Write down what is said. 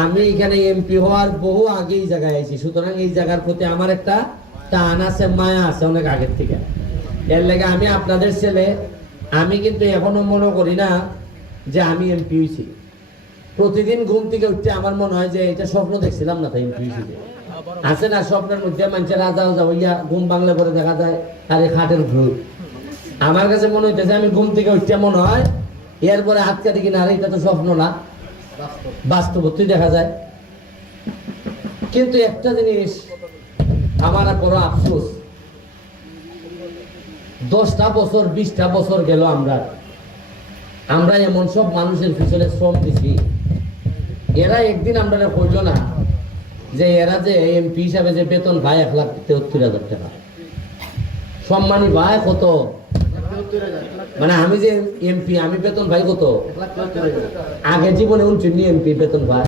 আমি এখানে এমপি হওয়ার বহু আগে এই জায়গায় আইছি, সুতরাং এই জায়গার প্রতি আমার একটা টান আছে, মায়া আছে অনেক আগের থেকে। এর লেগে আমি আপনাদের ছেলে, আমি কিন্তু এখনো মনে করি না যে আমি এমপি হয়েছি। প্রতিদিন ঘুম থেকে উঠতে আমার মনে হয় যে এটা স্বপ্ন দেখছিলাম না, তাই এমপি হয়েছি। আছে না স্বপ্নের মধ্যে মানুষের রাজা রাজা হইয়া ঘুম বাংলা করে দেখা যায় আর এই খাটের ভুল। আমার কাছে মনে হইতেছে আমি ঘুম থেকে উঠতে মনে হয় এরপরে হাত কাটি কিনা, আর এটা তো স্বপ্ন না, বাস্তবতেই দেখা যায়। কিন্তু একটা জিনিস আমার বড় আফসোস, 10টা বছর 20টা বছর গেল, আমরা এমন সব মানুষের পিছনে শ্রম দিছি, এরা একদিন আমরা কইল না যে এরা যে এমপি হিসাবে যে বেতন পায় 1,73,000 টাকা, সম্মানী ভাই কত, মানে আমি যে এমপি আমি বেতন পাই কত, আগে জীবনে 19 এমপি বেতন পাই।